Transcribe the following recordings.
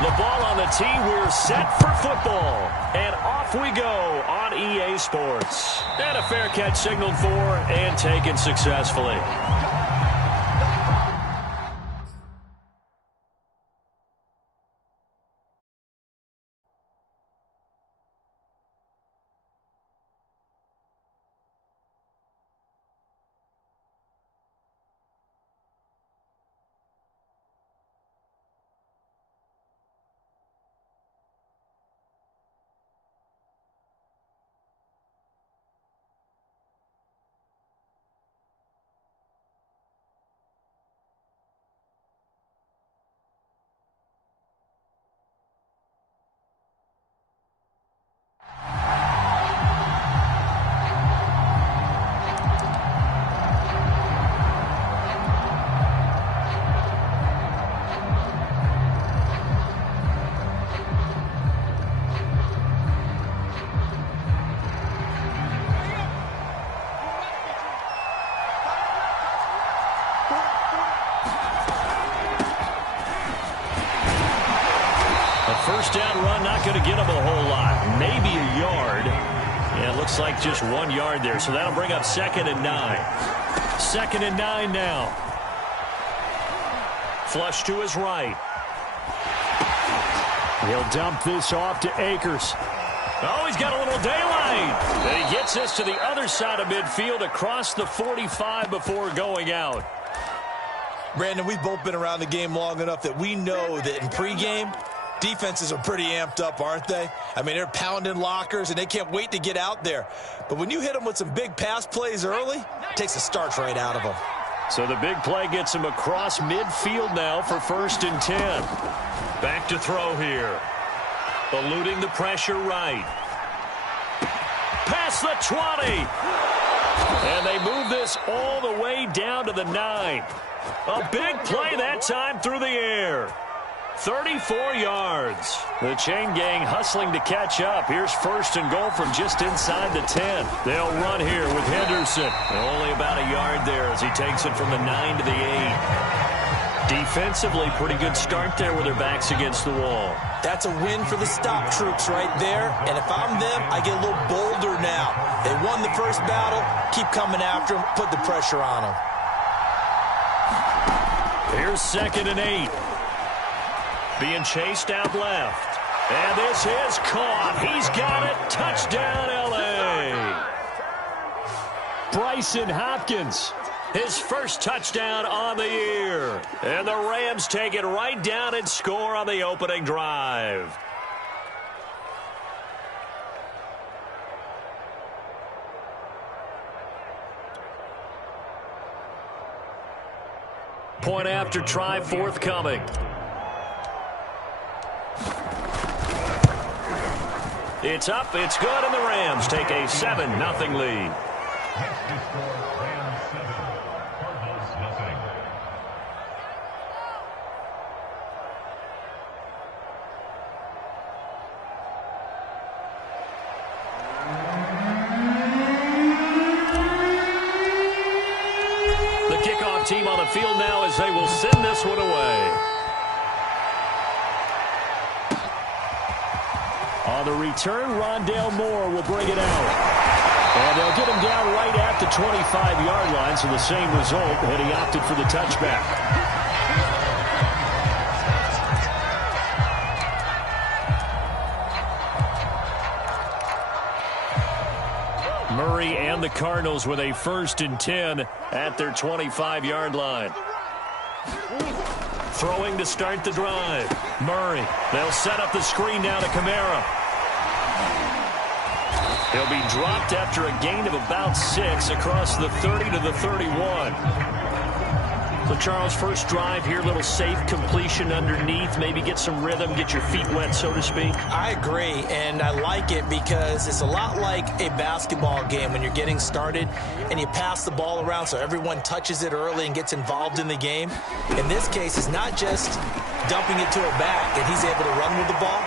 The ball on the tee. We're set for football. And off we go on EA Sports. And a fair catch signaled for and taken successfully. First down run, not going to get him a whole lot. Maybe a yard. Yeah, it looks like just 1 yard there. So that'll bring up 2nd and 9. 2nd and 9 now. Flush to his right. He'll dump this off to Akers. Oh, he's got a little daylight. And he gets this to the other side of midfield across the 45 before going out. Brandon, we've both been around the game long enough that we know that in pregame, defenses are pretty amped up, aren't they? I mean, they're pounding lockers, and they can't wait to get out there. But when you hit them with some big pass plays early, it takes the starch right out of them. So the big play gets him across midfield now for 1st and 10. Back to throw here. Eluding the pressure right. Past the 20. And they move this all the way down to the 9. A big play that time through the air. 34 yards. The chain gang hustling to catch up. Here's 1st and goal from just inside the 10. They'll run here with Henderson. Only about a yard there as he takes it from the 9 to the 8. Defensively, pretty good start there with their backs against the wall. That's a win for the stop troops right there. And if I'm them, I get a little bolder now. They won the first battle. Keep coming after them. Put the pressure on them. Here's 2nd and 8. Being chased out left. And this is caught. He's got it. Touchdown, L.A. Bryson Hopkins. His first touchdown on the year. And the Rams take it right down and score on the opening drive. Point after try forthcoming. It's up, it's good, and the Rams take a 7-0 lead. The kickoff team on the field now as they will send this one away. On the return, Rondale Moore will bring it out. And they'll get him down right at the 25-yard line, so the same result, and he opted for the touchback. Murray and the Cardinals with a 1st and 10 at their 25-yard line. Throwing to start the drive. Murray. They'll set up the screen now to Kamara. He'll be dropped after a gain of about 6 across the 30 to the 31. So, Charles, first drive here, little safe completion underneath, maybe get some rhythm, get your feet wet, so to speak. I agree, and I like it because it's a lot like a basketball game when you're getting started and you pass the ball around so everyone touches it early and gets involved in the game. In this case, it's not just dumping it to a back and he's able to run with the ball,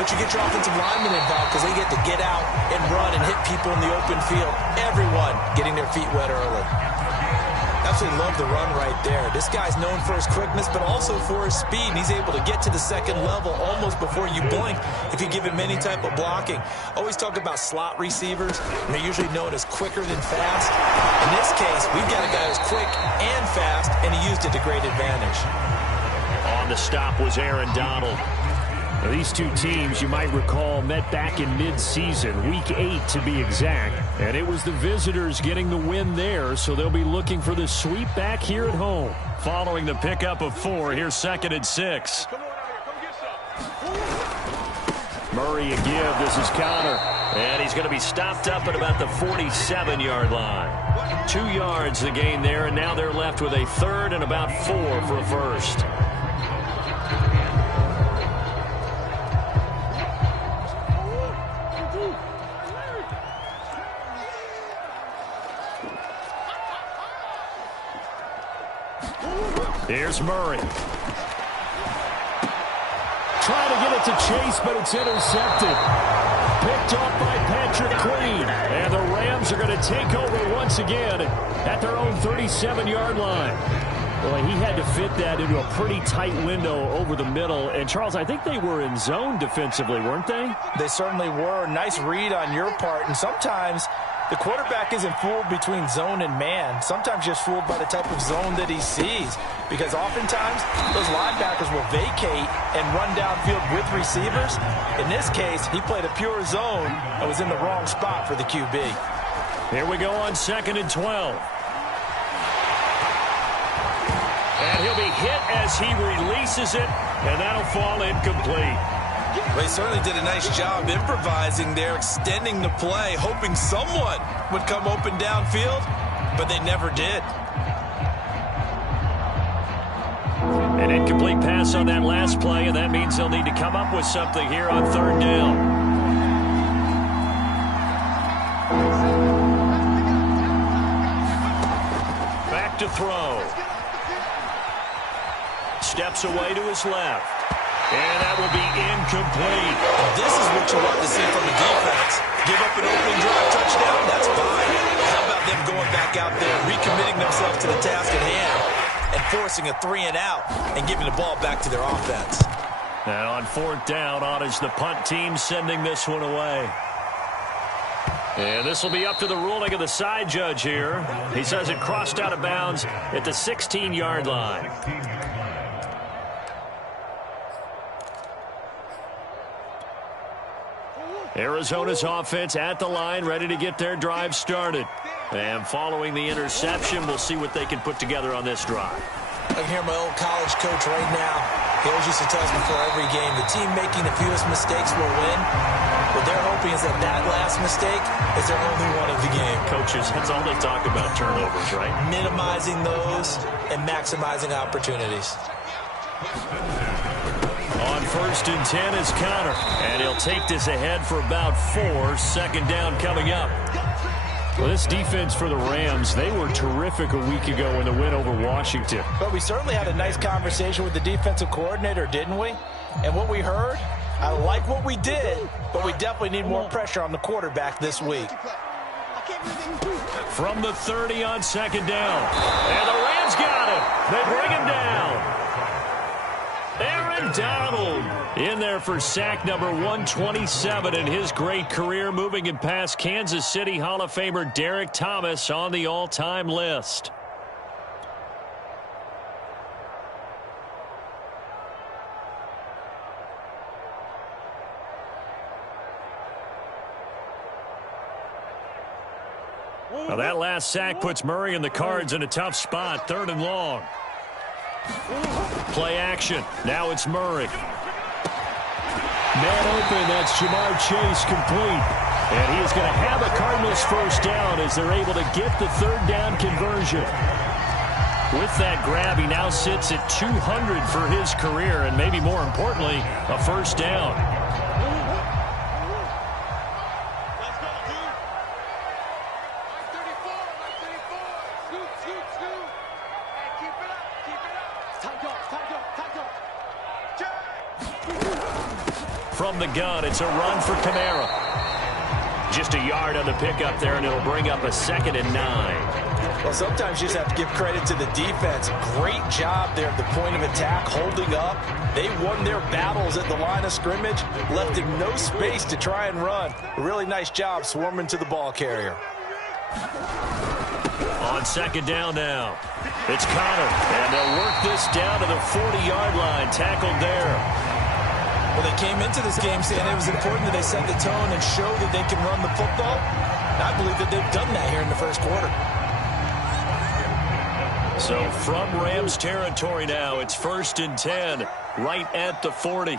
but you get your offensive linemen involved because they get to get out and run and hit people in the open field. Everyone getting their feet wet early. That's absolutely love the run right there. This guy's known for his quickness, but also for his speed. He's able to get to the second level almost before you blink if you give him any type of blocking. Always talk about slot receivers, and they're usually known as quicker than fast. In this case, we've got a guy who's quick and fast, and he used it to great advantage. On the stop was Aaron Donald. Now, these two teams, you might recall, met back in mid-season, Week 8 to be exact. And it was the visitors getting the win there, so they'll be looking for the sweep back here at home. Following the pickup of 4, here's 2nd and 6. Murray a give. This is Connor. And he's going to be stopped up at about the 47-yard line. 2 yards the gain there, and now they're left with a 3rd and about 4 for a first. Here's Murray. Trying to get it to Chase, but it's intercepted. Picked off by Patrick Queen. And the Rams are going to take over once again at their own 37-yard line. Well, he had to fit that into a pretty tight window over the middle. And, Charles, I think they were in zone defensively, weren't they? They certainly were. Nice read on your part. And sometimes the quarterback isn't fooled between zone and man. Sometimes just fooled by the type of zone that he sees. Because oftentimes, those linebackers will vacate and run downfield with receivers. In this case, he played a pure zone and was in the wrong spot for the QB. Here we go on 2nd and 12. And he'll be hit as he releases it, and that'll fall incomplete. Well, he certainly did a nice job improvising there, extending the play, hoping someone would come open downfield, but they never did. An incomplete pass on that last play, and that means they'll need to come up with something here on 3rd down. Back to throw. Steps away to his left. And that will be incomplete. This is what you want to see from the defense. Give up an opening drive touchdown, that's fine. How about them going back out there, recommitting themselves to the task at hand, and forcing a 3-and-out and giving the ball back to their offense. Now on 4th down, on is the punt team sending this one away. And this will be up to the ruling of the side judge here. He says it crossed out of bounds at the 16-yard line. Arizona's offense at the line, ready to get their drive started. And following the interception, we'll see what they can put together on this drive. I can hear my old college coach right now. He always used to tell us before every game, the team making the fewest mistakes will win. What they're hoping is that that last mistake is their only one of the game. Coaches, that's all they talk about, turnovers, right? Minimizing those and maximizing opportunities. On 1st and 10 is Connor, and he'll take this ahead for about 4. 2nd down coming up. Well, this defense for the Rams, they were terrific a week ago in the win over Washington. But we certainly had a nice conversation with the defensive coordinator, didn't we? And what we heard, I like what we did, but we definitely need more pressure on the quarterback this week. From the 30 on 2nd down. And the Rams got him. They bring him down. Aaron Donald in there for sack number 127 in his great career, moving it past Kansas City Hall of Famer Derek Thomas on the all-time list. Now that last sack puts Murray and the Cards in a tough spot, 3rd and long. Play action. Now it's Murray. Man open. That's Jamar Chase complete. And he is going to have a Cardinals first down as they're able to get the 3rd down conversion. With that grab, he now sits at 200 for his career, and maybe more importantly, a first down. From the gun, it's a run for Kamara. Just a yard on the pickup there, and it'll bring up a 2nd and 9. Well, sometimes you just have to give credit to the defense. Great job there at the point of attack, holding up. They won their battles at the line of scrimmage, left him no space to try and run. A really nice job swarming to the ball carrier. On second down now, it's Connor, and they'll work this down to the 40-yard line, tackled there. Well, they came into this game saying it was important that they set the tone and show that they can run the football. And I believe that they've done that here in the first quarter. So from Rams territory now, it's 1st and 10, right at the 40.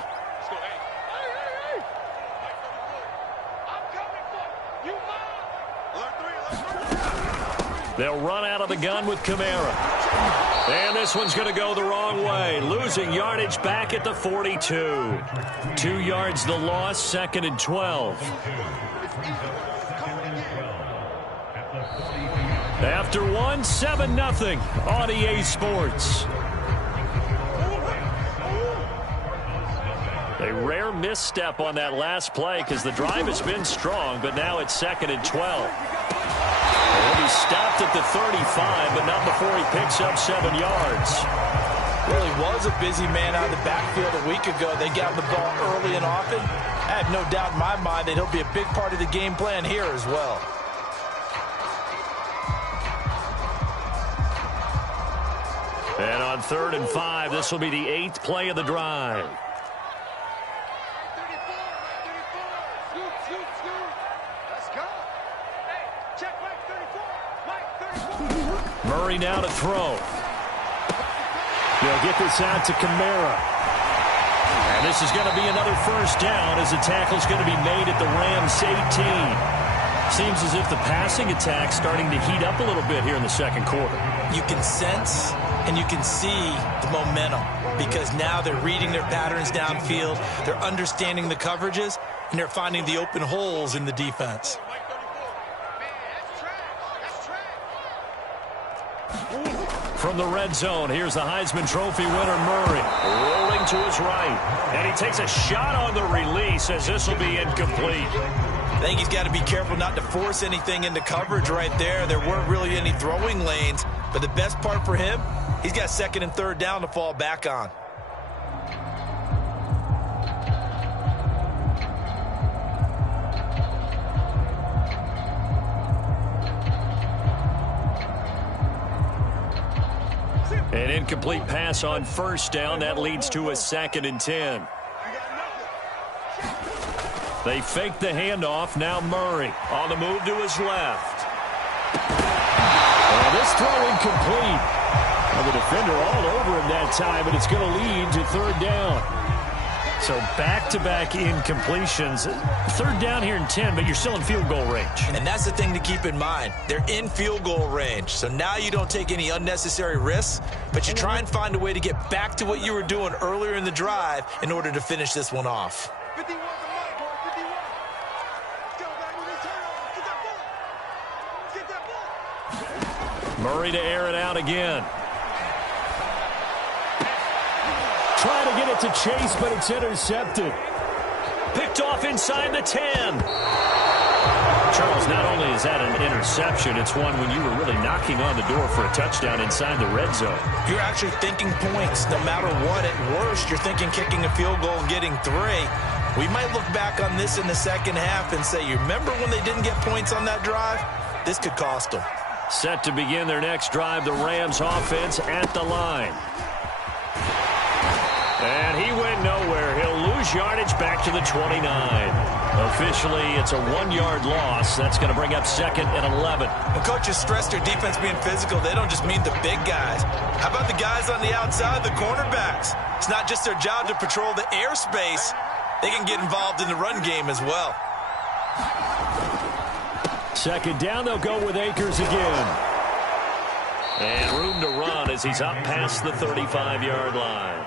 They'll run out of the gun with Kamara. And this one's going to go the wrong way. Losing yardage back at the 42. 2 yards the loss, 2nd and 12. After one, 7-0 on EA Sports. A rare misstep on that last play because the drive has been strong, but now it's 2nd and 12. He'll be stopped at the 35, but not before he picks up 7 yards. Well, he was a busy man out of the backfield a week ago. They got the ball early and often. I have no doubt in my mind that he'll be a big part of the game plan here as well. And on 3rd and 5, this will be the 8th play of the drive. Murray now to throw. They'll get this out to Kamara. And this is going to be another first down as the tackle's going to be made at the Rams 18. Seems as if the passing attack's starting to heat up a little bit here in the second quarter. You can sense and you can see the momentum because now they're reading their patterns downfield, they're understanding the coverages, and they're finding the open holes in the defense. From the red zone, here's the Heisman Trophy winner, Murray, rolling to his right. And he takes a shot on the release as this will be incomplete. I think he's got to be careful not to force anything into coverage right there. There weren't really any throwing lanes, but the best part for him, he's got 2nd and 3rd down to fall back on. An incomplete pass on 1st down. That leads to a 2nd and 10. They fake the handoff. Now Murray on the move to his left. This throw incomplete. Well, the defender all over him that time, but it's going to lead to 3rd down. So back-to-back incompletions. 3rd down here in 10, but you're still in field goal range. And that's the thing to keep in mind. They're in field goal range. So now you don't take any unnecessary risks, but you try and find a way to get back to what you were doing earlier in the drive in order to finish this one off. Murray to air it out again. Trying to get it to Chase, but it's intercepted. Picked off inside the 10. Charles, not only is that an interception, it's one when you were really knocking on the door for a touchdown inside the red zone. You're actually thinking points no matter what. At worst, you're thinking kicking a field goal and getting 3. We might look back on this in the second half and say, you remember when they didn't get points on that drive? This could cost them. Set to begin their next drive, the Rams offense at the line. And he went nowhere. He'll lose yardage back to the 29. Officially, it's a 1-yard loss. That's going to bring up 2nd and 11. When coaches stress their defense being physical, they don't just mean the big guys. How about the guys on the outside, the cornerbacks? It's not just their job to patrol the airspace. They can get involved in the run game as well. 2nd down, they'll go with Akers again. And room to run as he's up past the 35-yard line.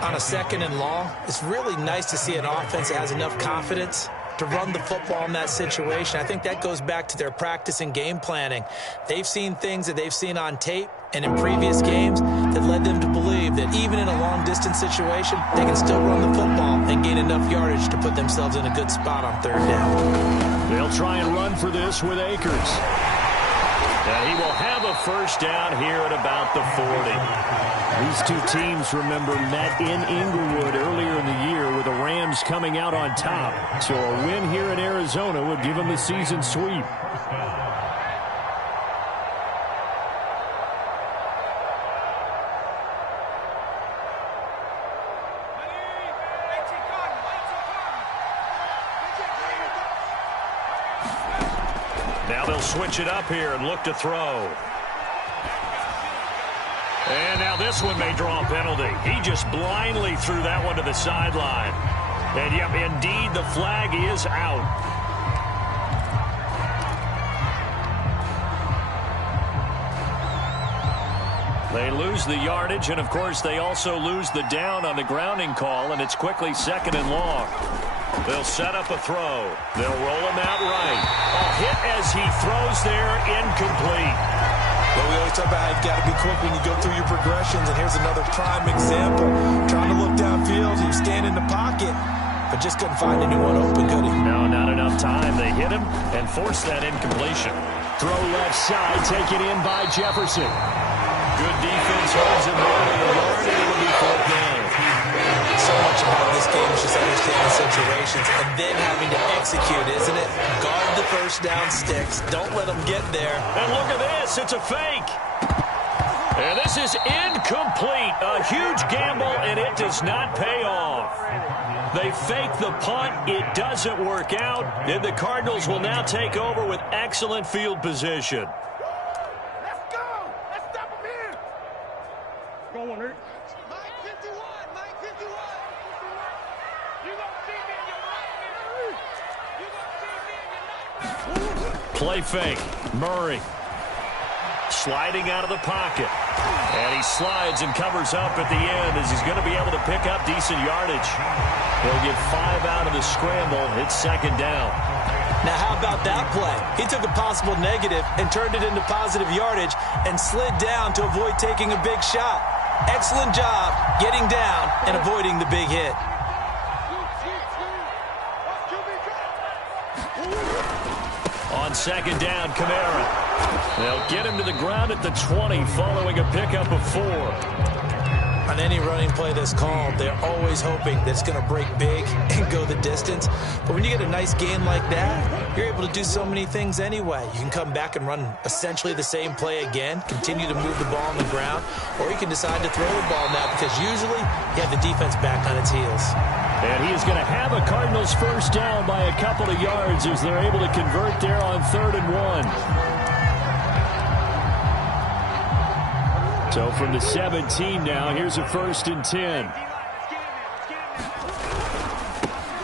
On a 2nd and long, it's really nice to see an offense that has enough confidence to run the football in that situation. I think that goes back to their practice and game planning. They've seen things that they've seen on tape and in previous games that led them to believe that even in a long-distance situation, they can still run the football and gain enough yardage to put themselves in a good spot on 3rd down. They'll try and run for this with Akers. And he will have a first down here at about the 40. These two teams, remember, met in Inglewood earlier in the year with the Rams coming out on top. So a win here in Arizona would give them the season sweep. Now they'll switch it up here and look to throw. And now this one may draw a penalty. He just blindly threw that one to the sideline. And, yep, indeed, the flag is out. They lose the yardage, and, of course, they also lose the down on the grounding call, and it's quickly 2nd and long. They'll set up a throw. They'll roll him out right. A hit as he throws there, incomplete. Well, we always talk about how you've got to be quick when you go through your progressions, and here's another prime example. Trying to look downfield, he was standing in the pocket, but just couldn't find anyone open, could he? No, not enough time. They hit him and forced that incompletion. Throw left side, taken in by Jefferson. Good defense holds him there to the yard, and it'll be 4th down. So much about this game is just understanding situations and then having to execute, isn't it? Guard the first down sticks. Don't let them get there. And look at this. It's a fake. And this is incomplete. A huge gamble, and it does not pay off. They fake the punt. It doesn't work out. And the Cardinals will now take over with excellent field position. Let's go. Let's stop him here. Go on, Eric. Play fake. Murray sliding out of the pocket. And he slides and covers up at the end as he's going to be able to pick up decent yardage. He'll get 5 out of the scramble. It's 2nd down. Now, how about that play? He took a possible negative and turned it into positive yardage and slid down to avoid taking a big shot. Excellent job getting down and avoiding the big hit. On 2nd down, Kamara. They'll get him to the ground at the 20 following a pickup of 4. On any running play that's called, they're always hoping that it's going to break big and go the distance. But when you get a nice gain like that, you're able to do so many things anyway. You can come back and run essentially the same play again, continue to move the ball on the ground, or you can decide to throw the ball now because usually you have the defense back on its heels. And he is going to have a Cardinals first down by a couple of yards as they're able to convert there on 3rd and 1. So from the 17 now, here's a 1st and 10.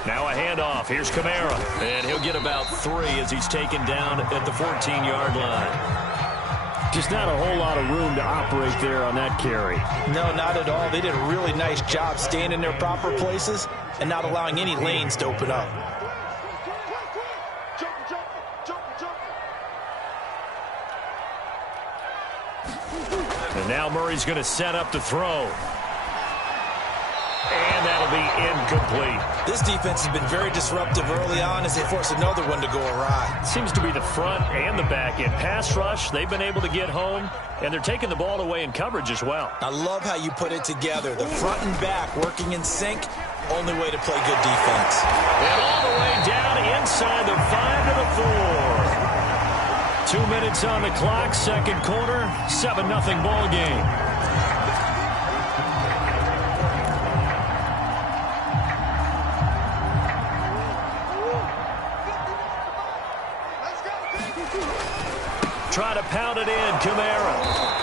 Now a handoff. Here's Kamara. And he'll get about 3 as he's taken down at the 14-yard line. Just not a whole lot of room to operate there on that carry. No, not at all. They did a really nice job staying in their proper places and not allowing any lanes to open up. And now Murray's going to set up to throw. And that'll be incomplete. This defense has been very disruptive early on as they force another one to go awry. Seems to be the front and the back end. Pass rush, they've been able to get home, and they're taking the ball away in coverage as well. I love how you put it together. The front and back working in sync, only way to play good defense. And all the way down inside the 5 to the 4. 2 minutes on the clock, 2nd quarter, 7-0 ball game. Try to pound it in, Kamara.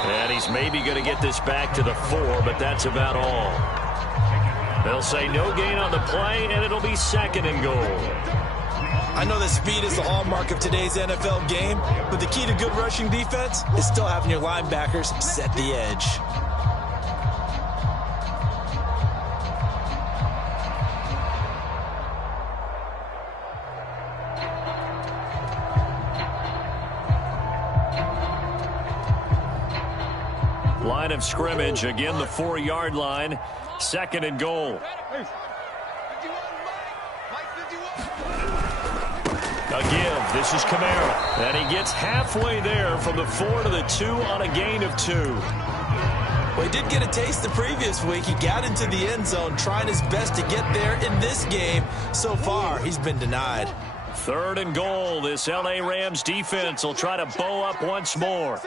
And he's maybe going to get this back to the 4, but that's about all. They'll say no gain on the play, and it'll be 2nd and goal. I know that speed is the hallmark of today's NFL game, but the key to good rushing defense is still having your linebackers set the edge. Line of scrimmage, again the 4-yard line, 2nd and goal. A give. This is Kamara. And he gets halfway there from the 4 to the 2 on a gain of 2. Well, he did get a taste the previous week. He got into the end zone, trying his best to get there in this game. So far, he's been denied. 3rd and goal. This L.A. Rams defense will try to bow up once more.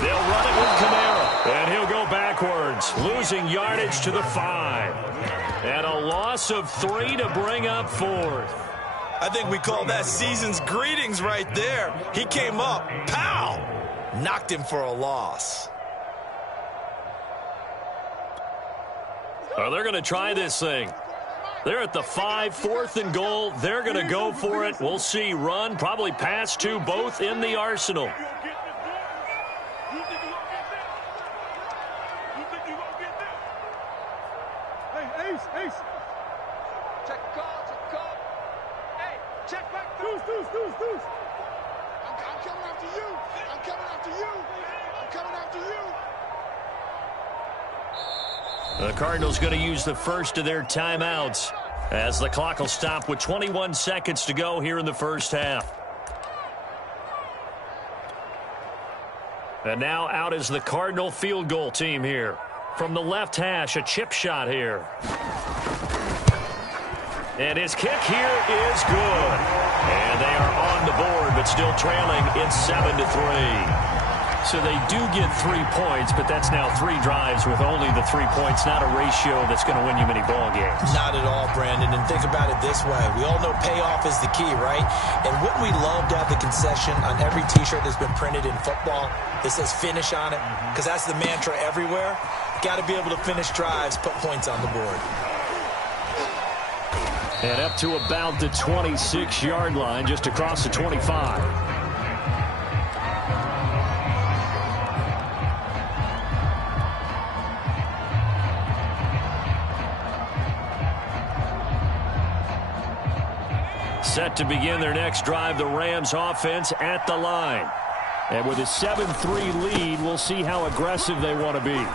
They'll run it with Kamara, and he'll go backwards, losing yardage to the 5. And a loss of 3 to bring up 4th. I think we call that season's greetings right there. He came up, pow! Knocked him for a loss. Oh, they're going to try this thing. They're at the 5, 4th and goal. They're going to go for it. We'll see. Run, probably pass to both in the arsenal. The Cardinals going to use the first of their timeouts as the clock will stop with 21 seconds to go here in the first half. And now out is the Cardinal field goal team here. From the left hash, a chip shot here. And his kick here is good. And they are on the board, but still trailing. It's 7-3. So they do get 3 points, but that's now 3 drives with only the 3 points, not a ratio that's going to win you many ball games. Not at all, Brandon. And think about it this way. We all know payoff is the key, right? And wouldn't we love to have the concession on every T-shirt that's been printed in football that says finish on it? Because that's the mantra everywhere. Got to be able to finish drives, put points on the board. And up to about the 26-yard line, just across the 25. Set to begin their next drive, the Rams offense at the line. And with a 7-3 lead, we'll see how aggressive they want to be.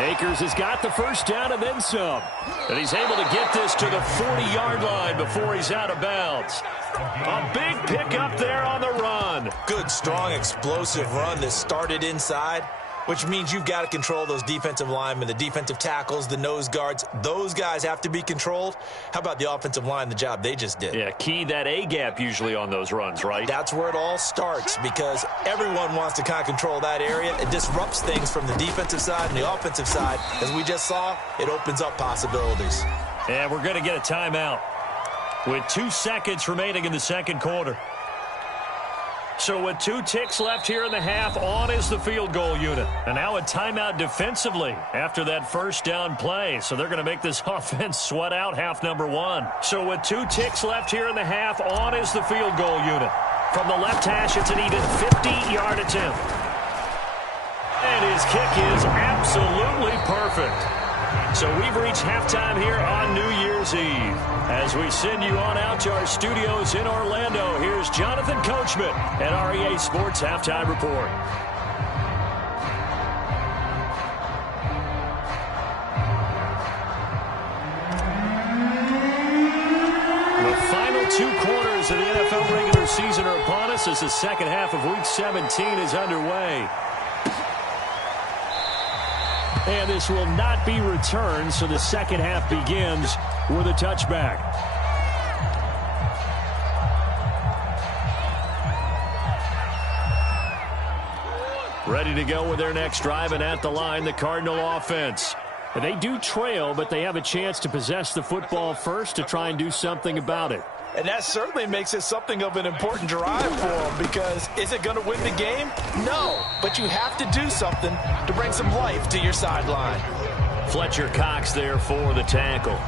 Akers has got the first down and then some. And he's able to get this to the 40-yard line before he's out of bounds. A big pickup there on the run. Good, strong, explosive run that started inside, which means you've got to control those defensive linemen, the defensive tackles, the nose guards. Those guys have to be controlled. How about the offensive line, the job they just did? Yeah, key that A-gap usually on those runs, right? That's where it all starts because everyone wants to kind of control that area. It disrupts things from the defensive side and the offensive side. As we just saw, it opens up possibilities. And we're going to get a timeout with 2 seconds remaining in the second quarter. So with 2 ticks left here in the half, on is the field goal unit. And now a timeout defensively after that first down play. So they're going to make this offense sweat out half number 1. So with 2 ticks left here in the half, on is the field goal unit. From the left hash, it's an even 50-yard attempt. And his kick is absolutely perfect. So we've reached halftime here on New Year's Eve. As we send you on out to our studios in Orlando, here's Jonathan Coachman at REA Sports Halftime Report. The final 2 quarters of the NFL regular season are upon us as the second half of Week 17 is underway. And this will not be returned, so the second half begins with a touchback. Ready to go with their next drive, and at the line, the Cardinal offense. They do trail, but they have a chance to possess the football first to try and do something about it. And that certainly makes it something of an important drive for them because is it going to win the game? No, but you have to do something to bring some life to your sideline. Fletcher Cox there for the tackle.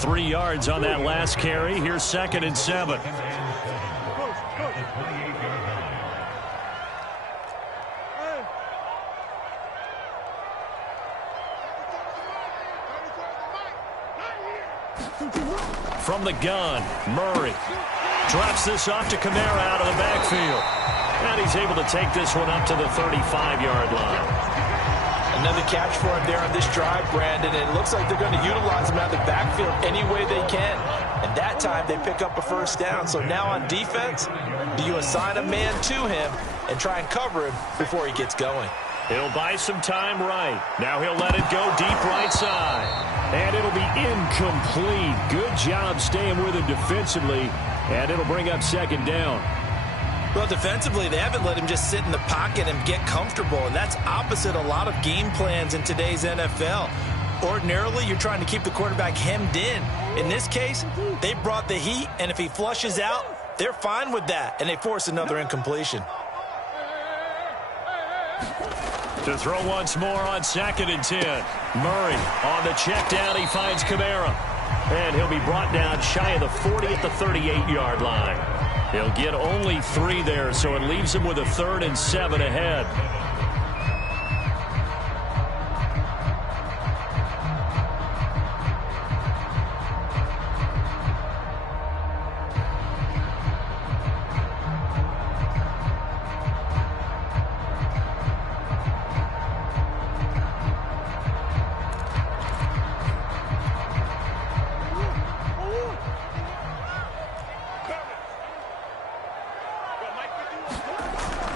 3 yards on that last carry. Here's 2nd and 7. From the gun, Murray drops this off to Kamara out of the backfield. And he's able to take this one up to the 35-yard line. And Another catch for him there on this drive, Brandon. And it looks like they're going to utilize him out of the backfield any way they can. And that time they pick up a first down. So now on defense, do you assign a man to him and try and cover him before he gets going? He'll buy some time right. Now he'll let it go deep right side. And it'll be incomplete. Good job staying with him defensively. And it'll bring up second down. Well, defensively, they haven't let him just sit in the pocket and get comfortable, and that's opposite a lot of game plans in today's NFL. Ordinarily, you're trying to keep the quarterback hemmed in. In this case, they brought the heat, and if he flushes out, they're fine with that, and they force another incompletion. To throw once more on 2nd and 10. Murray on the check down. He finds Kamara. And he'll be brought down shy of the 40 at the 38-yard line. He'll get only 3 there, so it leaves him with a 3rd and 7 ahead.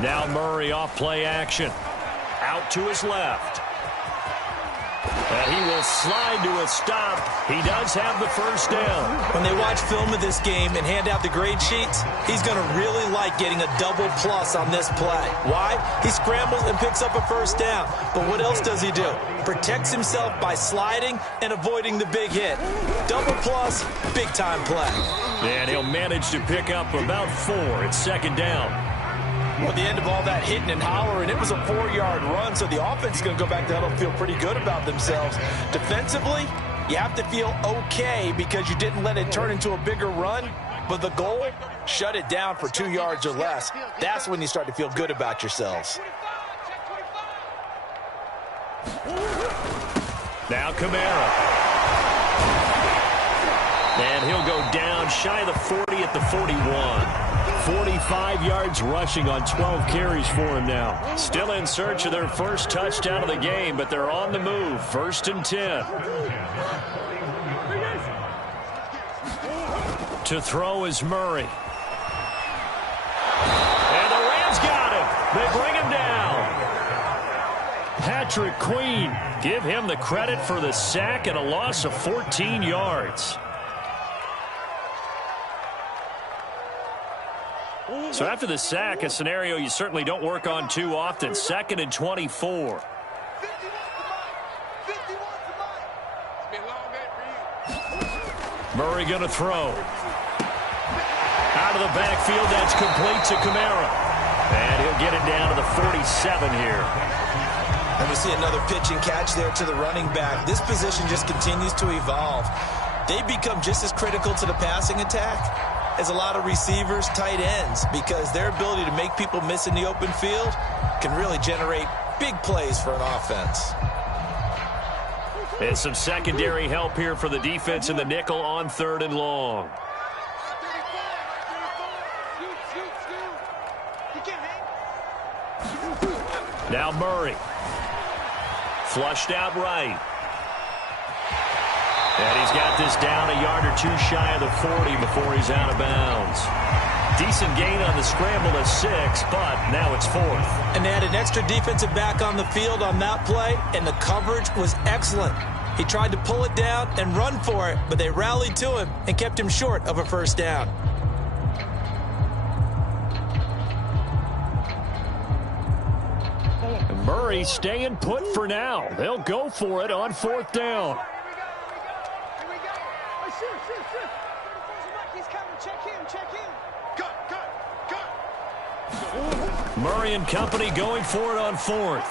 Now Murray off play action. Out to his left. And he will slide to a stop. He does have the first down. When they watch film of this game and hand out the grade sheets, he's going to really like getting a double plus on this play. Why? He scrambles and picks up a first down. But what else does he do? Protects himself by sliding and avoiding the big hit. Double plus, big time play. And he'll manage to pick up about 4. It's second down. Well, at the end of all that hitting and hollering, it was a 4-yard run, so the offense is going to go back to huddle and feel pretty good about themselves. Defensively, you have to feel okay because you didn't let it turn into a bigger run, but the goal, shut it down for 2 yards or less. That's when you start to feel good about yourselves. Now Kamara. And he'll go down shy of the 40 at the 41. 45 yards rushing on 12 carries for him now. Still in search of their first touchdown of the game, but they're on the move. 1st and 10. To throw is Murray. And the Rams got him. They bring him down. Patrick Queen, give him the credit for the sack and a loss of 14 yards. So after the sack, a scenario you certainly don't work on too often. 2nd and 24. Murray going to throw. Out of the backfield, that's complete to Kamara. And he'll get it down to the 47 here. And we see another pitch and catch there to the running back. This position just continues to evolve. They become just as critical to the passing attack as a lot of receivers, tight ends, because their ability to make people miss in the open field can really generate big plays for an offense. And some secondary help here for the defense in the nickel on 3rd and long. Now Murray. Flushed out right. And he's got this down a yard or 2 shy of the 40 before he's out of bounds. Decent gain on the scramble at 6, but now it's 4th. And they had an extra defensive back on the field on that play, and the coverage was excellent. He tried to pull it down and run for it, but they rallied to him and kept him short of a first down. And Murray staying put for now. They'll go for it on 4th down. Murray and company going for it on 4th.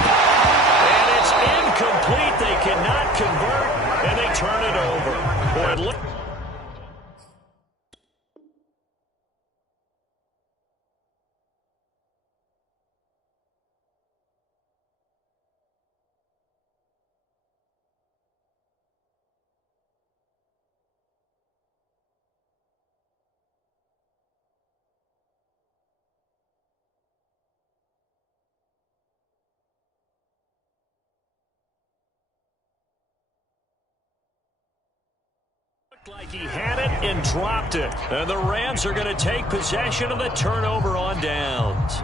And it's incomplete. They cannot convert, and they turn it over. Boy, it looked Like he had it and dropped it. And the Rams are going to take possession of the turnover on downs.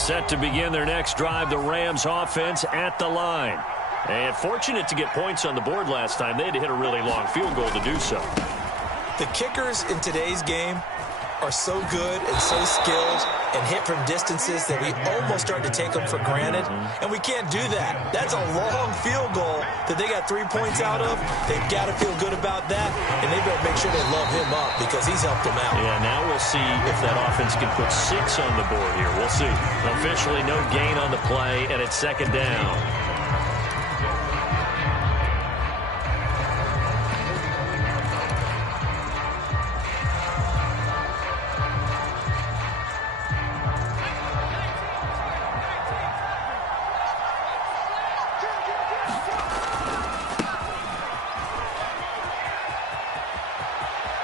Set to begin their next drive, the Rams offense at the line. And fortunate to get points on the board last time. They had to hit a really long field goal to do so. The kickers in today's game are so good and so skilled and hit from distances that we almost start to take them for granted. And we can't do that. That's a long field goal that they got 3 points out of. They've got to feel good about that, and they better make sure they love him up because he's helped them out. Yeah, now we'll see if that offense can put 6 on the board here. We'll see. Officially no gain on the play, and it's second down.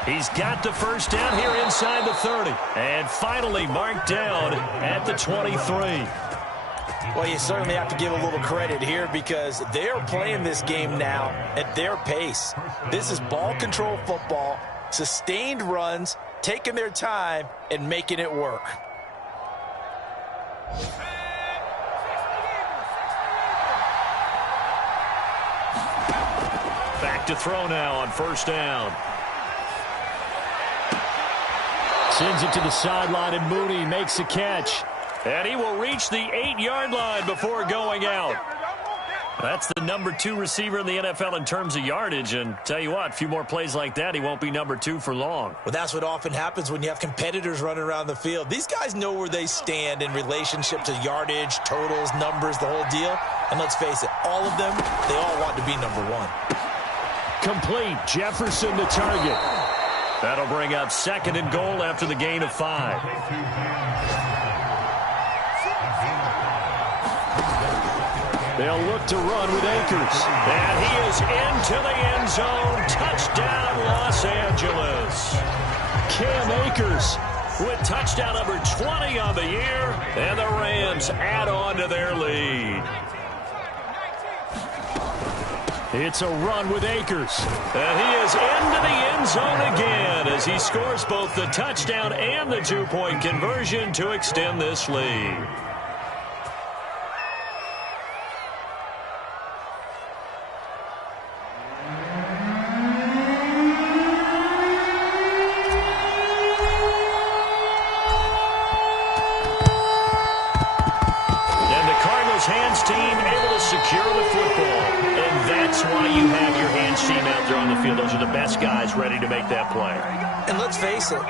He's got the first down here inside the 30. And finally marked down at the 23. Well, you certainly have to give a little credit here because they're playing this game now at their pace. This is ball control football, sustained runs, taking their time, and making it work. Back to throw now on first down. Sends it to the sideline, and Mooney makes the catch. And he will reach the 8-yard line before going out. That's the number 2 receiver in the NFL in terms of yardage. And tell you what, a few more plays like that, he won't be number 2 for long. Well, that's what often happens when you have competitors running around the field. These guys know where they stand in relationship to yardage, totals, numbers, the whole deal. And let's face it, all of them, they all want to be number 1. Complete. Jefferson the target. That'll bring up second and goal after the gain of 5. They'll look to run with Akers. And he is into the end zone. Touchdown, Los Angeles. Cam Akers with touchdown number 20 on the year. And the Rams add on to their lead. It's a run with Akers. And he is into the end zone again as he scores both the touchdown and the 2-point conversion to extend this lead. And the Cardinals hands team able to secure the football. And that's why you have your hands team out there on the field. Those are the best guys ready to make that play. And let's face it,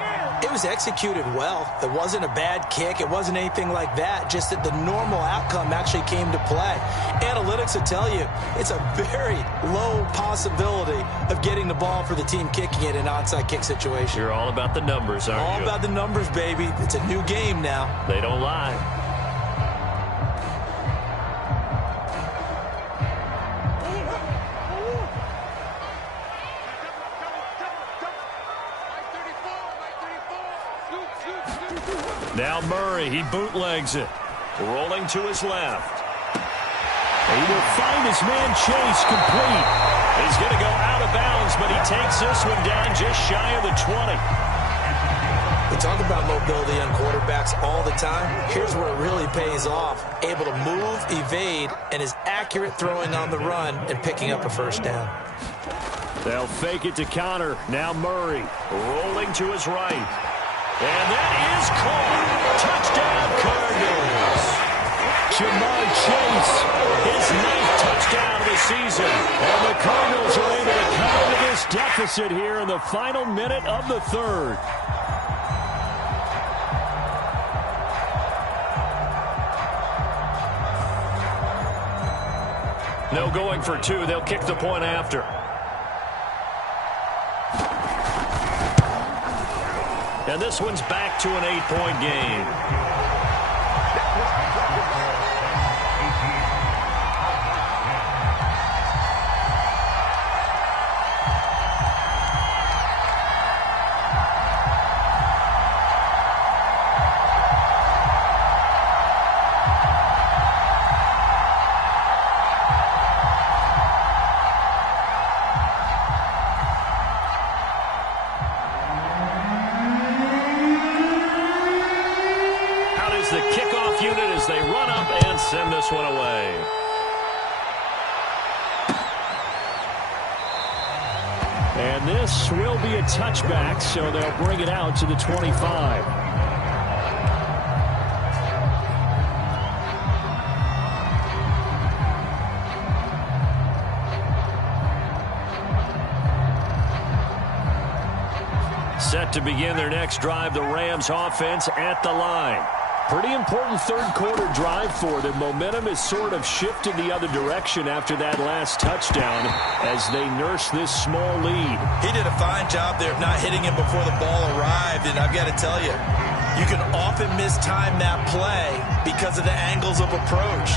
it was executed well. It wasn't a bad kick. It wasn't anything like that. Just that the normal outcome actually came to play. Analytics will tell you it's a very low possibility of getting the ball for the team kicking it in an onside kick situation. You're all about the numbers, aren't you? All about the numbers, baby. It's a new game now. They don't lie. Now Murray, he bootlegs it. Rolling to his left. He will find his man Chase complete. He's going to go out of bounds, but he takes this one down just shy of the 20. We talk about mobility on quarterbacks all the time. Here's where it really pays off. Able to move, evade, and is accurate throwing on the run and picking up a first down. They'll fake it to counter. Now Murray. Rolling to his right. And that is caught. Touchdown, Cardinals. Jamar Chase. His 9th touchdown of the season. And the Cardinals are able to cut into this deficit here in the final minute of the 3rd. No going for 2. They'll kick the point after. And this one's back to an 8-point game. send this one away. And this will be a touchback, so they'll bring it out to the 25. Set to begin their next drive, the Rams offense at the line. Pretty important third quarter drive for them. Momentum has sort of shifted the other direction after that last touchdown as they nurse this small lead. He did a fine job there of not hitting him before the ball arrived, and I've got to tell you, you can often mistime that play because of the angles of approach.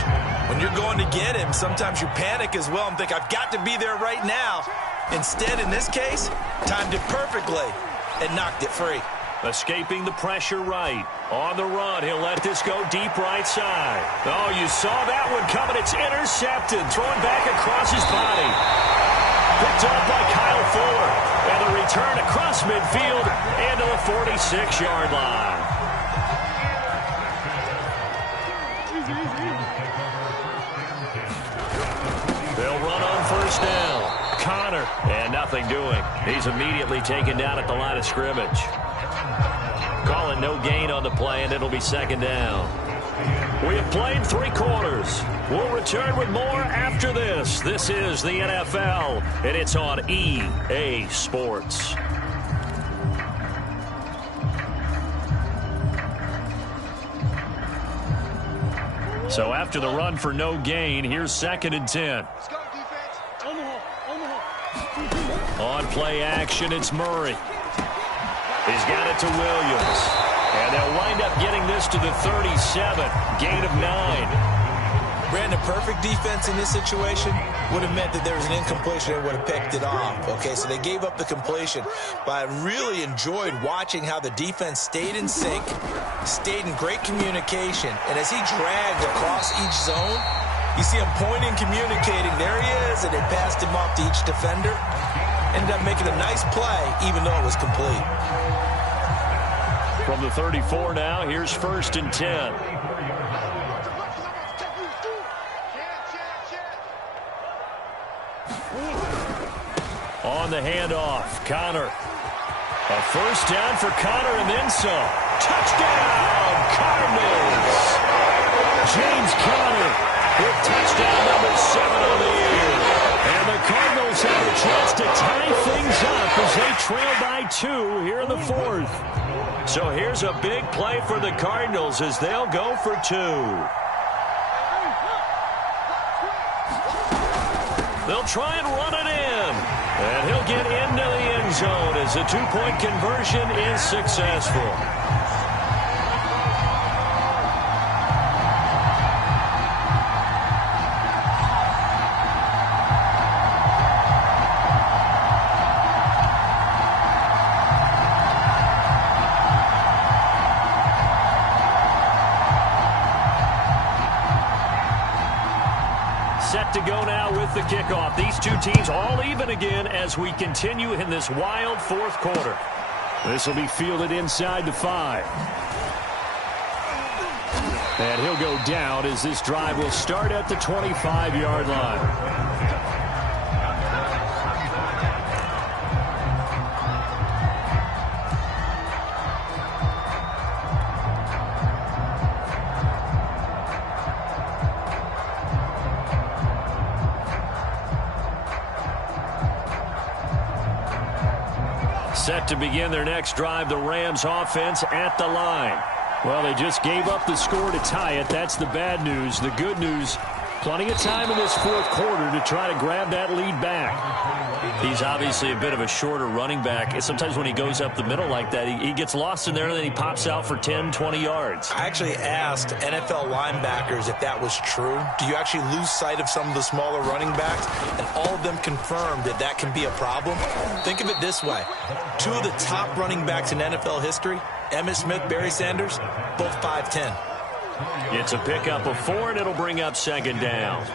When you're going to get him, sometimes you panic as well and think, I've got to be there right now. Instead, in this case, timed it perfectly and knocked it free. Escaping the pressure right. On the run, he'll let this go deep right side. Oh, you saw that one coming. It's intercepted. Throwing back across his body. Picked up by Kyle Fuller. And the return across midfield into the 46-yard line. They'll run on first down. Connor, and nothing doing. He's immediately taken down at the line of scrimmage. Call it no gain on the play, and it'll be second down. We have played 3 quarters. We'll return with more after this. This is the NFL, and it's on EA Sports. So after the run for no gain, here's 2nd and 10. Let's go, defense. On play action, it's Murray. He's got it to Williams. And they'll wind up getting this to the 37. Gain of 9. Brandon, perfect defense in this situation would have meant that there was an incompletion and would have picked it off. Okay, so they gave up the completion. But I really enjoyed watching how the defense stayed in sync, stayed in great communication. And as he dragged across each zone, you see him pointing, communicating. There he is, and they passed him off to each defender. Ended up making a nice play, even though it was complete. From the 34 now, here's 1st and 10. On the handoff, Connor. A first down for Connor and then some. Touchdown, Cardinals! James Conner with touchdown number 7 on the year. And the Cardinals have a chance to tie things up as they trail by 2 here in the 4th. So here's a big play for the Cardinals as they'll go for 2. They'll try and run it in. And he'll get into the end zone as the 2-point conversion is successful. Set to go now with the kickoff. These 2 teams all even again as we continue in this wild 4th quarter. This will be fielded inside the 5. And he'll go down as this drive will start at the 25-yard line. Set to begin their next drive, the Rams offense at the line. Well, they just gave up the score to tie it. That's the bad news. The good news, plenty of time in this 4th quarter to try to grab that lead back. He's obviously a bit of a shorter running back. And sometimes when he goes up the middle like that, he gets lost in there and then he pops out for 10, 20 yards. I actually asked NFL linebackers if that was true. Do you actually lose sight of some of the smaller running backs? And all of them confirmed that that can be a problem. Think of it this way. 2 of the top running backs in NFL history, Emmitt Smith, Barry Sanders, both 5'10". It's a pickup of 4, and it'll bring up 2nd down.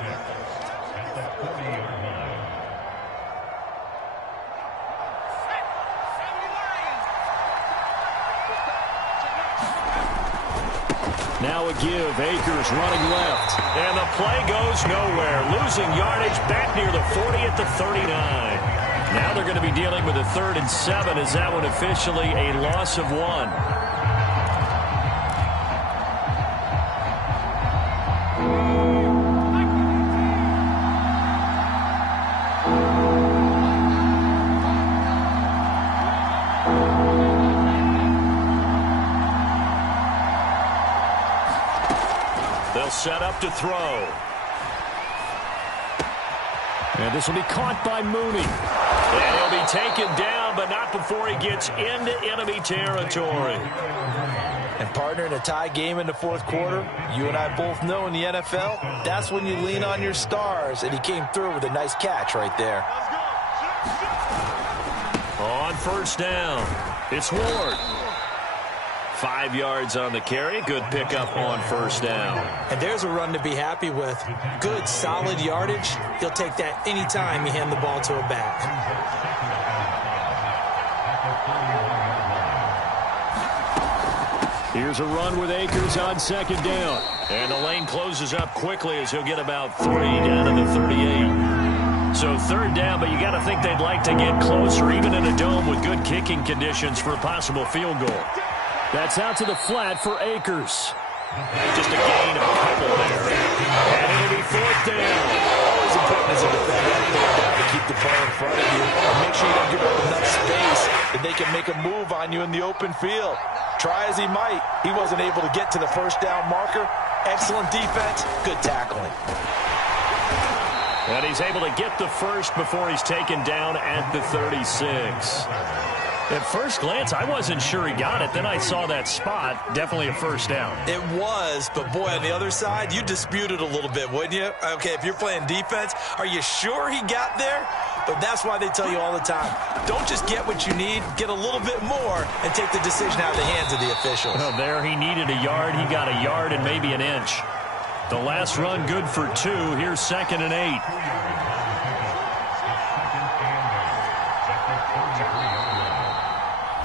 Now a give. Akers running left. And the play goes nowhere. Losing yardage back near the 40 at the 39. Now they're going to be dealing with a 3rd and 7. Is that one officially a loss of 1? They'll set up to throw. And this will be caught by Mooney. And he'll be taken down, but not before he gets into enemy territory. And partner, in a tie game in the 4th quarter, you and I both know in the NFL, that's when you lean on your stars, and he came through with a nice catch right there. On 1st down, it's Ward. 5 yards on the carry. Good pickup on 1st down. And there's a run to be happy with. Good, solid yardage. He'll take that anytime you hand the ball to a back. Here's a run with Akers on 2nd down. And the lane closes up quickly as he'll get about 3 down to the 38. So 3rd down, but you got to think they'd like to get closer, even in a dome with good kicking conditions for a possible field goal. That's out to the flat for Akers. Just a gain of a couple there. And it'll be 4th down. Always important as a defender to keep the ball in front of you and make sure you don't give up enough space that they can make a move on you in the open field. Try as he might, he wasn't able to get to the 1st down marker. Excellent defense, good tackling. And he's able to get the first before he's taken down at the 36. At first glance, I wasn't sure he got it. Then I saw that spot. Definitely a 1st down. It was, but boy, on the other side, you dispute it a little bit, wouldn't you? Okay, if you're playing defense, are you sure he got there? But that's why they tell you all the time, don't just get what you need, get a little bit more, and take the decision out of the hands of the officials. Oh, there he needed a yard. He got a yard and maybe an inch. The last run good for 2. Here's 2nd and 8.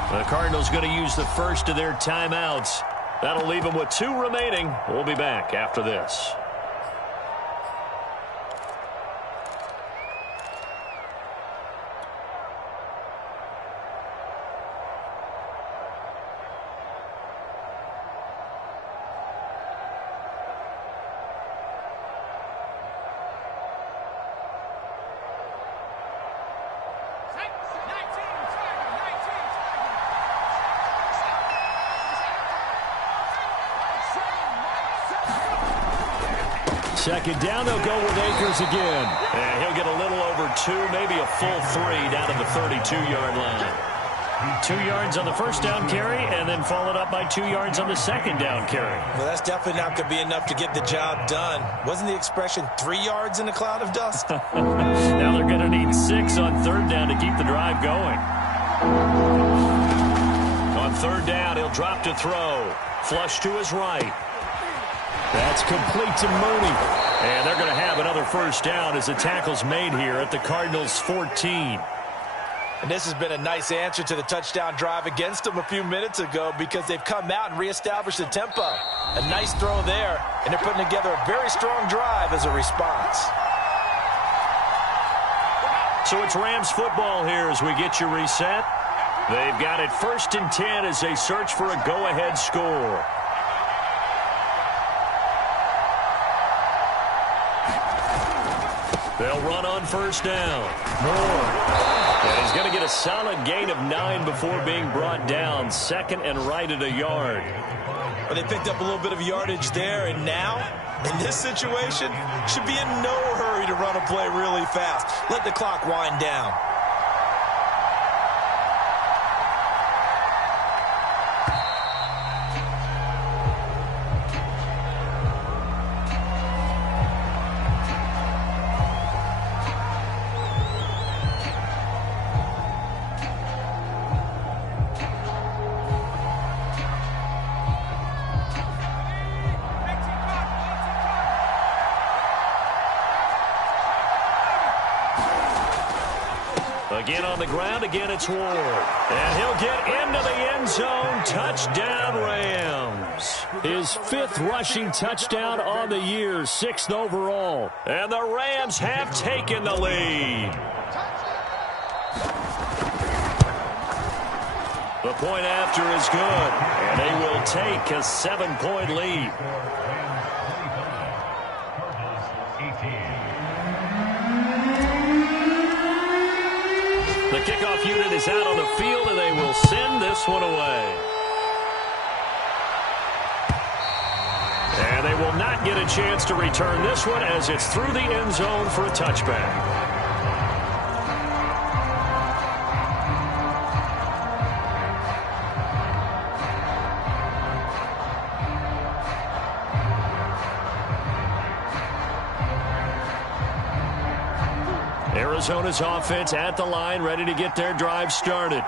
The Cardinals going to use the first of their timeouts. That'll leave them with 2 remaining. We'll be back after this. Second down, they'll go with Akers again. And he'll get a little over 2, maybe a full 3 down to the 32-yard line. 2 yards on the first down carry, and then followed up by 2 yards on the second down carry. Well, that's definitely not going to be enough to get the job done. Wasn't the expression 3 yards in a cloud of dust? Now they're going to need 6 on third down to keep the drive going. On third down, he'll drop to throw. Flush to his right. That's complete to Mooney. And they're going to have another first down as the tackle's made here at the Cardinals' 14. And this has been a nice answer to the touchdown drive against them a few minutes ago because they've come out and reestablished the tempo. A nice throw there, and they're putting together a very strong drive as a response. So it's Rams football here as we get you reset. They've got it 1st and 10 as they search for a go-ahead score. They'll run on first down. Moore. And he's going to get a solid gain of 9 before being brought down. 2nd and right at a yard. Well, they picked up a little bit of yardage there, and now, in this situation, should be in no hurry to run a play really fast. Let the clock wind down. Again on the ground, again it's Ward. And he'll get into the end zone. Touchdown, Rams. His 5th rushing touchdown on the year, 6th overall. And the Rams have taken the lead. The point after is good, and they will take a 7-point lead. The kickoff unit is out on the field, and they will send this one away. And they will not get a chance to return this one as it's through the end zone for a touchback. Arizona's offense at the line, ready to get their drive started.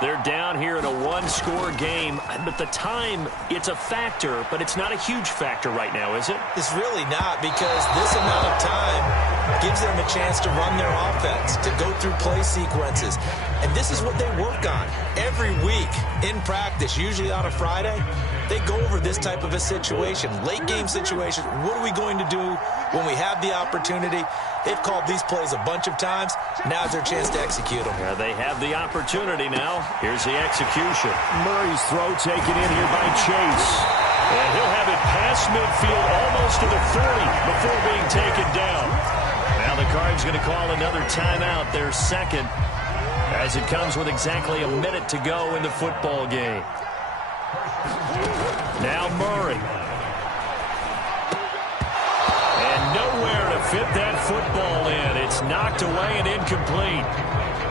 They're down here in a one-score game, but the time, it's a factor, but it's not a huge factor right now, is it? It's really not, because this amount of time gives them a chance to run their offense, to go through play sequences. And this is what they work on every week in practice, usually on a Friday. They go over this type of a situation, late game situation. What are we going to do when we have the opportunity? They've called these plays a bunch of times. Now's their chance to execute them. They have the opportunity now. Here's the execution. Murray's throw taken in here by Chase. And he'll have it past midfield almost to the 30 before being taken down. Now the Cards going to call another timeout, their second, as it comes with exactly a minute to go in the football game. Now Murray. And nowhere to fit that football in. It's knocked away and incomplete.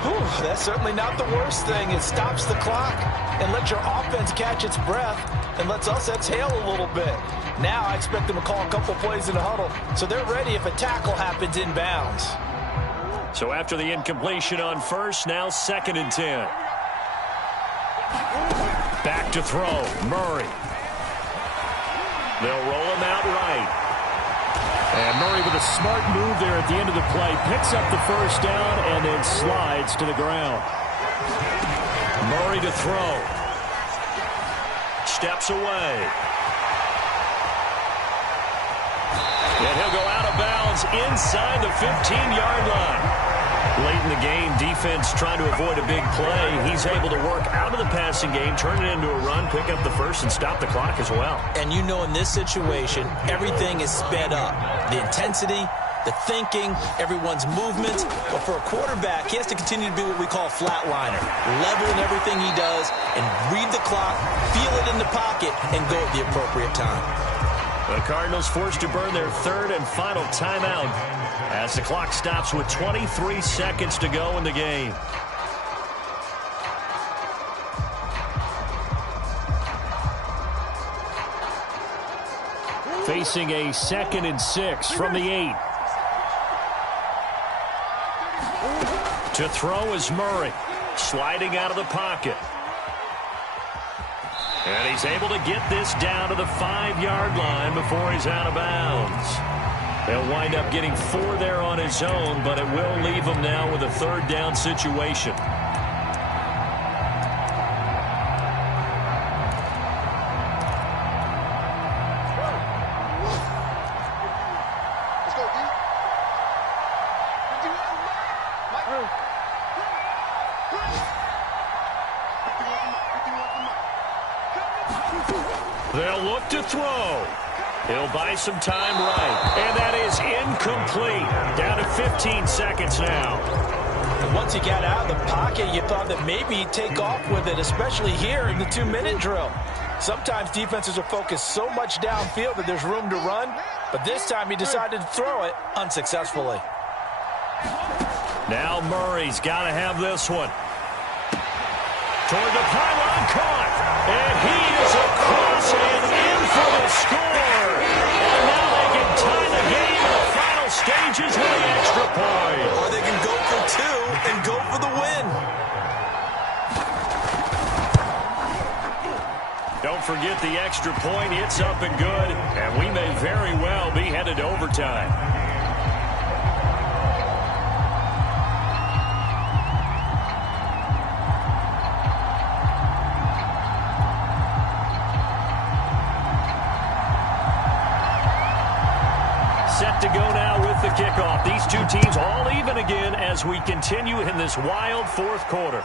Whew, that's certainly not the worst thing. It stops the clock and lets your offense catch its breath and lets us exhale a little bit. Now I expect them to call a couple plays in the huddle, so they're ready if a tackle happens inbounds. So after the incompletion on first, now 2nd and 10. Back to throw, Murray. They'll roll him out right. And Murray with a smart move there at the end of the play. Picks up the first down and then slides to the ground. Murray to throw. Steps away. And he'll go out of bounds inside the 15-yard line. Late in the game, defense trying to avoid a big play. He's able to work out of the passing game, turn it into a run, pick up the first, and stop the clock as well. And you know in this situation, everything is sped up. The intensity, the thinking, everyone's movements. But for a quarterback, he has to continue to be what we call a flatliner. Level in everything he does and read the clock, feel it in the pocket, and go at the appropriate time. The Cardinals forced to burn their 3rd and final timeout as the clock stops with 23 seconds to go in the game. Facing a 2nd and 6 from the 8. To throw is Murray, sliding out of the pocket. And he's able to get this down to the 5-yard line before he's out of bounds. He'll wind up getting 4 there on his own, but it will leave him now with a 3rd down situation. They'll look to throw. He'll buy some time right. And that is incomplete. Down to 15 seconds now. Once he got out of the pocket, you thought that maybe he'd take off with it, especially here in the 2-minute drill. Sometimes defenses are focused so much downfield that there's room to run, but this time he decided to throw it unsuccessfully. Now Murray's got to have this one. Toward the pylon, caught. And he is across and in for the score. And now they can tie the game in the final stages with the extra point. Or they can go for 2 and go for the win. Don't forget the extra point. It's up and good. And we may very well be headed to overtime. Set to go now with the kickoff. These two teams all even again as we continue in this wild fourth quarter.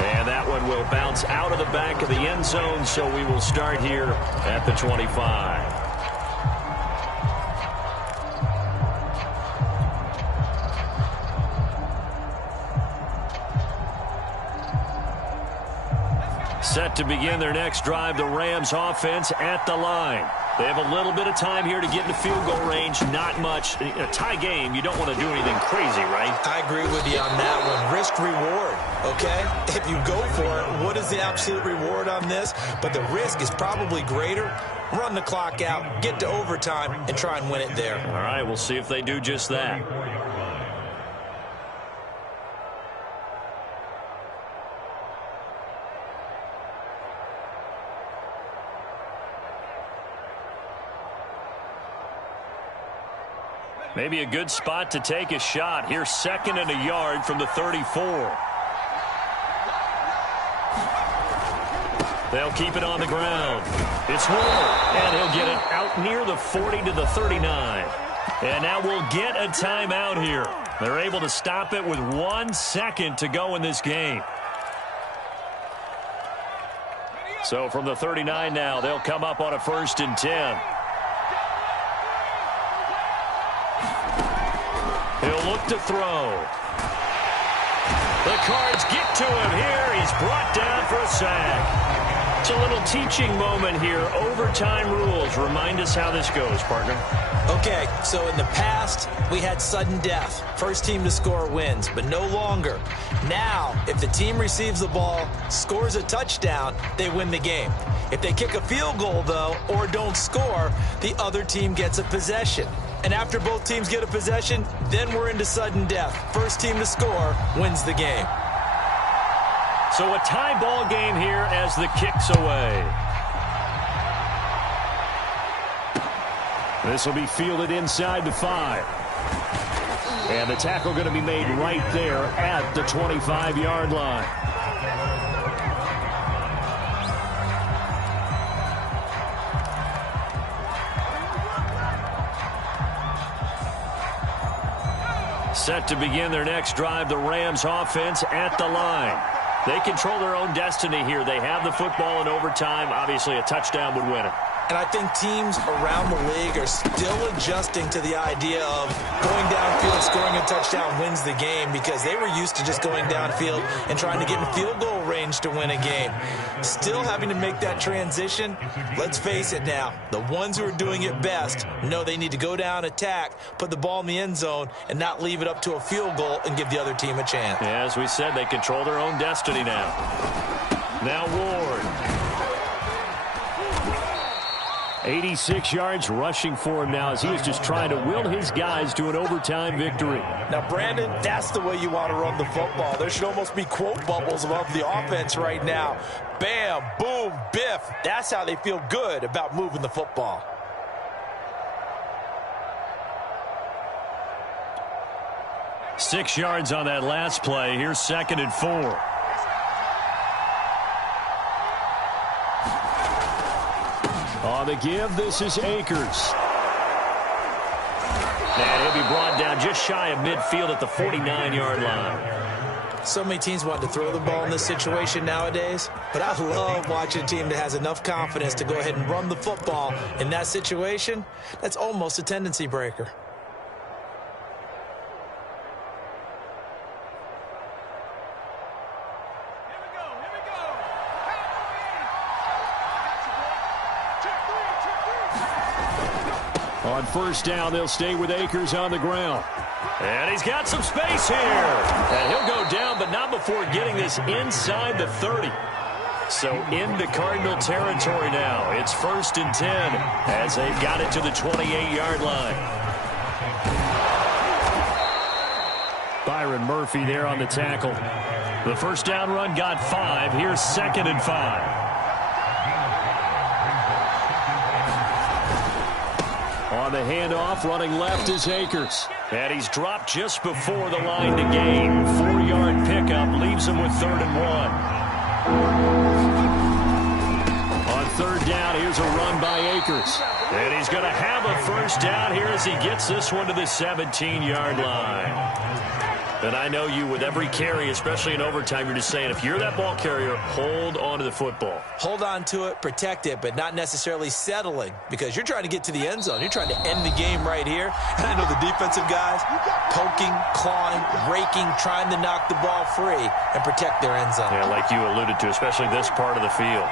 And that one will bounce out of the back of the end zone, so we will start here at the 25. Set to begin their next drive, the Rams offense at the line. They have a little bit of time here to get into field goal range. Not much. In a tie game, you don't want to do anything crazy, right? I agree with you on that one. Risk reward, okay? If you go for it, what is the absolute reward on this? But the risk is probably greater. Run the clock out, get to overtime, and try and win it there. All right, we'll see if they do just that. Maybe a good spot to take a shot. Here's 2nd and a yard from the 34. They'll keep it on the ground. It's Ward, and he'll get it out near the 40 to the 39. And now we'll get a timeout here. They're able to stop it with 1 second to go in this game. So from the 39 now, they'll come up on a 1st and 10. He'll look to throw. The Cards get to him here. He's brought down for a sack. It's a little teaching moment here. Overtime rules. Remind us how this goes, partner. Okay, so in the past, we had sudden death. First team to score wins, but no longer. Now, if the team receives the ball, scores a touchdown, they win the game. If they kick a field goal, though, or don't score, the other team gets a possession. And after both teams get a possession, then we're into sudden death. First team to score wins the game. So a tie ball game here as the kick's away. This will be fielded inside the 5. And the tackle going to be made right there at the 25-yard line. Set to begin their next drive, the Rams offense at the line. They control their own destiny here. They have the football in overtime. Obviously, a touchdown would win it. And I think teams around the league are still adjusting to the idea of going downfield, scoring a touchdown wins the game, because they were used to just going downfield and trying to get in field goal range to win a game. Still having to make that transition. Let's face it now, the ones who are doing it best know they need to go down, attack, put the ball in the end zone, and not leave it up to a field goal and give the other team a chance. Yeah, as we said, they control their own destiny now. Now Ward. 86 yards rushing for him now as he is just trying to will his guys to an overtime victory. Now, Brandon, that's the way you want to run the football. There should almost be quote bubbles above the offense right now. Bam, boom, biff. That's how they feel good about moving the football. Six yards on that last play. Here's 2nd and 4. On the give, this is Akers. And he'll be brought down just shy of midfield at the 49-yard line. So many teams want to throw the ball in this situation nowadays, but I love watching a team that has enough confidence to go ahead and run the football. In that situation, that's almost a tendency breaker. On first down, they'll stay with Akers on the ground. And he's got some space here. And he'll go down, but not before getting this inside the 30. So into Cardinal territory now. It's 1st and 10 as they've got it to the 28-yard line. Byron Murphy there on the tackle. The first down run got 5. Here's 2nd and 5. On the handoff, running left is Akers. And he's dropped just before the line to gain. 4-yard pickup leaves him with 3rd and 1. On third down. Here's a run by Akers. And he's going to have a first down here as he gets this one to the 17-yard line. And I know you, with every carry, especially in overtime, you're just saying, if you're that ball carrier, hold on to the football. Hold on to it, protect it, but not necessarily settling, because you're trying to get to the end zone. You're trying to end the game right here. And I know the defensive guys poking, clawing, raking, trying to knock the ball free and protect their end zone. Yeah, like you alluded to, especially this part of the field.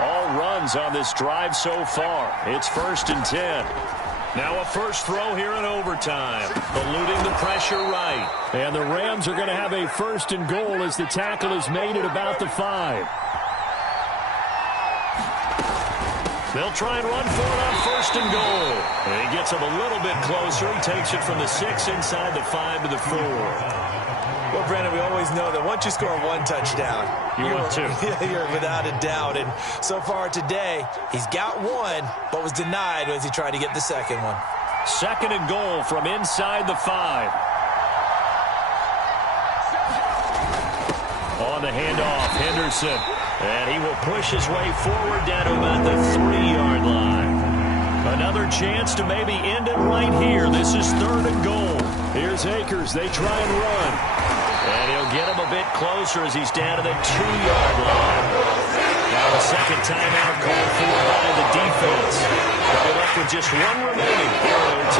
All runs on this drive so far. It's 1st and 10. Now a first throw here in overtime. Eluding the pressure right. And the Rams are going to have a 1st and goal as the tackle is made at about the 5. They'll try and run for it on 1st and goal. And he gets him a little bit closer. He takes it from the 6 inside the 5 to the 4. Well, Brandon, we always know that once you score one touchdown, you're without a doubt. And so far today, he's got one, but was denied as he tried to get the second one. 2nd and goal from inside the 5. On the handoff, Henderson. And he will push his way forward down to about the 3-yard line. Another chance to maybe end it right here. This is 3rd and goal. Here's Akers. They try and run. And he'll get him a bit closer as he's down to the 2-yard line. Now the second timeout called for by the defense. They'll be left with just one remaining here in OT.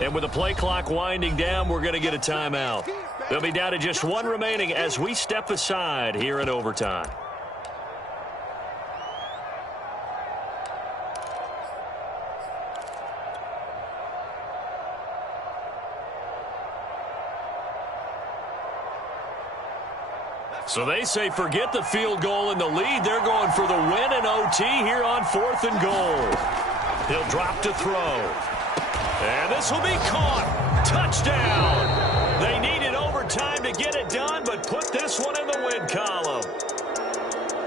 And with the play clock winding down, we're going to get a timeout. They'll be down to just one remaining as we step aside here in overtime. So they say forget the field goal and the lead. They're going for the win in OT here on 4th and goal. He'll drop to throw. And this will be caught. Touchdown. They needed overtime to get it done, but put this one in the win column.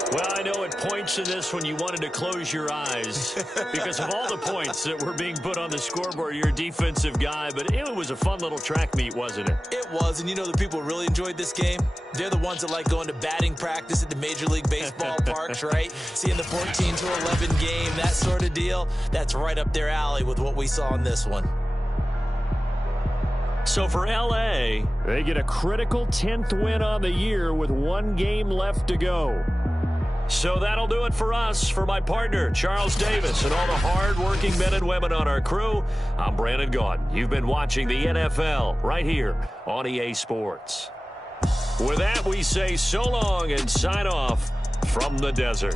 Well, I know it points to this when you wanted to close your eyes because of all the points that were being put on the scoreboard. You're a defensive guy, but it was a fun little track meet, wasn't it? It was, and you know the people really enjoyed this game? They're the ones that like going to batting practice at the Major League Baseball parks, right? Seeing the 14-11 game, that sort of deal. That's right up their alley with what we saw in this one. So for L.A., they get a critical 10th win on the year with one game left to go. So that'll do it for us. For my partner, Charles Davis, and all the hard-working men and women on our crew, I'm Brandon Gaudin. You've been watching the NFL right here on EA Sports. With that, we say so long and sign off from the desert.